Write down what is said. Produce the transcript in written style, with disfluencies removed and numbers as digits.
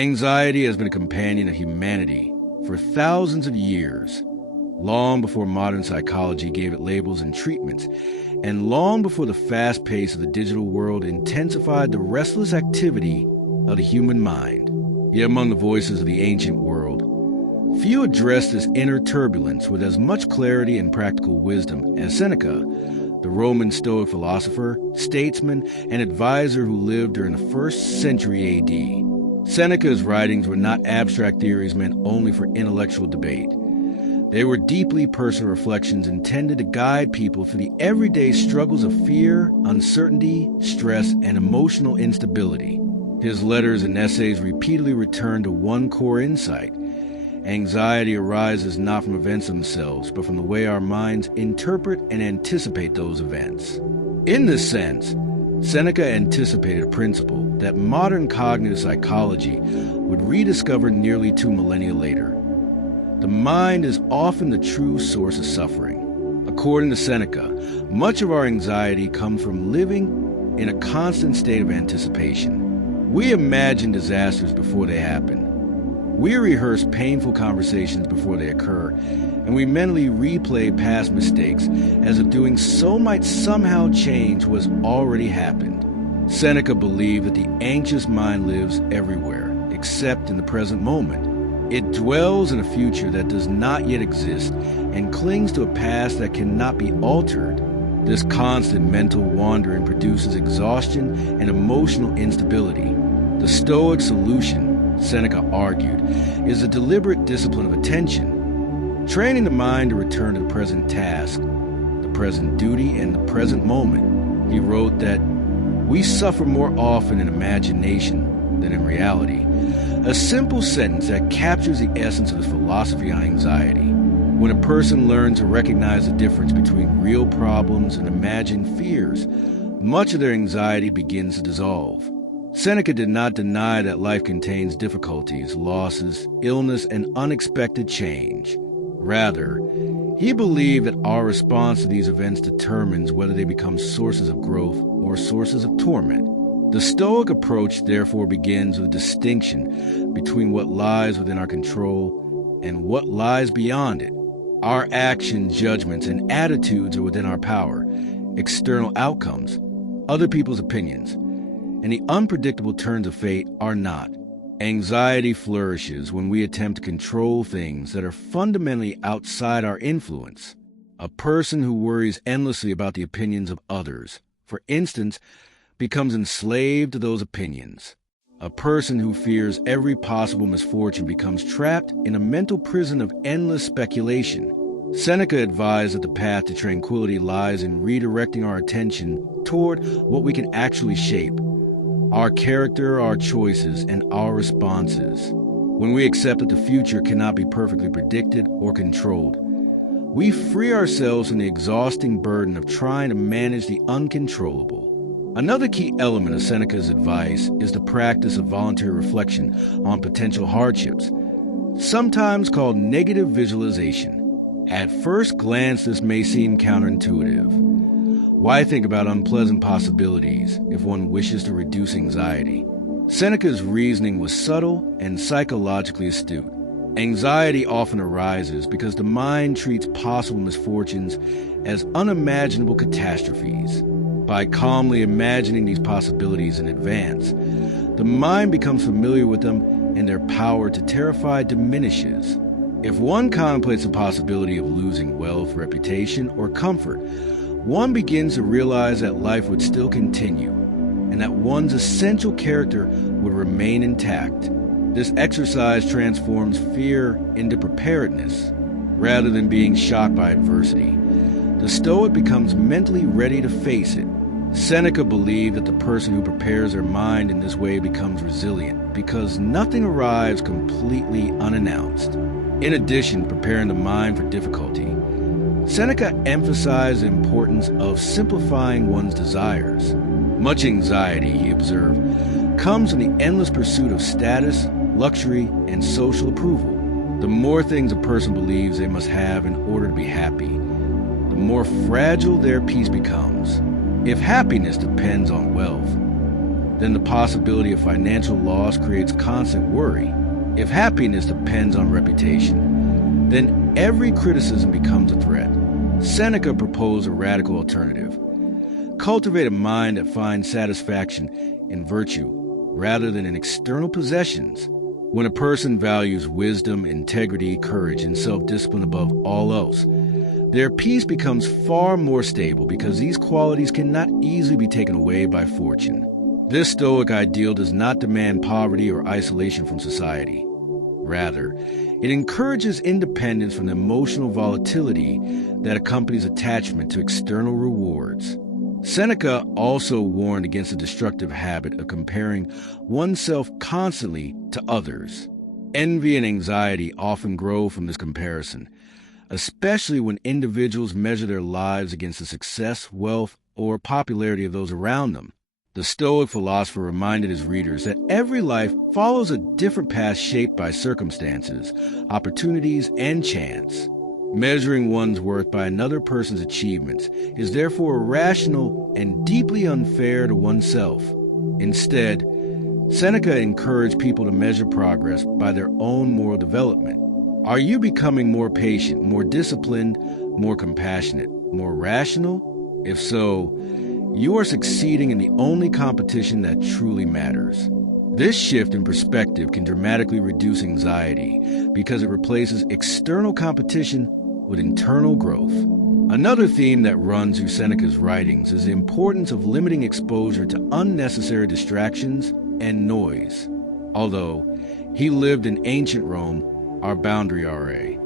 Anxiety has been a companion of humanity for thousands of years, long before modern psychology gave it labels and treatments, and long before the fast pace of the digital world intensified the restless activity of the human mind. Yet among the voices of the ancient world, few addressed this inner turbulence with as much clarity and practical wisdom as Seneca, the Roman Stoic philosopher, statesman, and advisor who lived during the 1st century A.D. Seneca's writings were not abstract theories meant only for intellectual debate. They were deeply personal reflections intended to guide people through the everyday struggles of fear, uncertainty, stress, and emotional instability. His letters and essays repeatedly return to one core insight. Anxiety arises not from events themselves, but from the way our minds interpret and anticipate those events. In this sense, Seneca anticipated a principle that modern cognitive psychology would rediscover nearly 2 millennia later. The mind is often the true source of suffering. According to Seneca, much of our anxiety comes from living in a constant state of anticipation. We imagine disasters before they happen. We rehearse painful conversations before they occur, and we mentally replay past mistakes as if doing so might somehow change what's already happened. Seneca believed that the anxious mind lives everywhere, except in the present moment. It dwells in a future that does not yet exist and clings to a past that cannot be altered. This constant mental wandering produces exhaustion and emotional instability. The Stoic solution, Seneca argued, is a deliberate discipline of attention, training the mind to return to the present task, the present duty, and the present moment. He wrote that we suffer more often in imagination than in reality, a simple sentence that captures the essence of his philosophy on anxiety. When a person learns to recognize the difference between real problems and imagined fears, much of their anxiety begins to dissolve. Seneca did not deny that life contains difficulties, losses, illness, and unexpected change. Rather, he believed that our response to these events determines whether they become sources of growth or sources of torment. The Stoic approach therefore begins with a distinction between what lies within our control and what lies beyond it. Our actions, judgments, and attitudes are within our power. External outcomes, other people's opinions, and the unpredictable turns of fate are not. Anxiety flourishes when we attempt to control things that are fundamentally outside our influence. A person who worries endlessly about the opinions of others, for instance, becomes enslaved to those opinions. A person who fears every possible misfortune becomes trapped in a mental prison of endless speculation. Seneca advised that the path to tranquility lies in redirecting our attention toward what we can actually shape: our character, our choices, and our responses. When we accept that the future cannot be perfectly predicted or controlled, we free ourselves from the exhausting burden of trying to manage the uncontrollable. Another key element of Seneca's advice is the practice of voluntary reflection on potential hardships, sometimes called negative visualization. At first glance, this may seem counterintuitive. Why think about unpleasant possibilities if one wishes to reduce anxiety? Seneca's reasoning was subtle and psychologically astute. Anxiety often arises because the mind treats possible misfortunes as unimaginable catastrophes. By calmly imagining these possibilities in advance, the mind becomes familiar with them and their power to terrify diminishes. If one contemplates the possibility of losing wealth, reputation, or comfort, one begins to realize that life would still continue and that one's essential character would remain intact. This exercise transforms fear into preparedness. Rather than being shocked by adversity, the Stoic becomes mentally ready to face it. Seneca believed that the person who prepares their mind in this way becomes resilient because nothing arrives completely unannounced. In addition to preparing the mind for difficulty, Seneca emphasized the importance of simplifying one's desires. Much anxiety, he observed, comes from the endless pursuit of status, luxury, and social approval. The more things a person believes they must have in order to be happy, the more fragile their peace becomes. If happiness depends on wealth, then the possibility of financial loss creates constant worry. If happiness depends on reputation, then every criticism becomes a threat. Seneca proposed a radical alternative. Cultivate a mind that finds satisfaction in virtue rather than in external possessions. When a person values wisdom, integrity, courage, and self-discipline above all else, their peace becomes far more stable because these qualities cannot easily be taken away by fortune. This Stoic ideal does not demand poverty or isolation from society. Rather, it encourages independence from the emotional volatility that accompanies attachment to external rewards. Seneca also warned against the destructive habit of comparing oneself constantly to others. Envy and anxiety often grow from this comparison, especially when individuals measure their lives against the success, wealth, or popularity of those around them. The Stoic philosopher reminded his readers that every life follows a different path shaped by circumstances, opportunities, and chance. Measuring one's worth by another person's achievements is therefore irrational and deeply unfair to oneself. Instead, Seneca encouraged people to measure progress by their own moral development. Are you becoming more patient, more disciplined, more compassionate, more rational? If so, you are succeeding in the only competition that truly matters. This shift in perspective can dramatically reduce anxiety because it replaces external competition with internal growth. Another theme that runs through Seneca's writings is the importance of limiting exposure to unnecessary distractions and noise. Although he lived in ancient Rome, our boundary RA,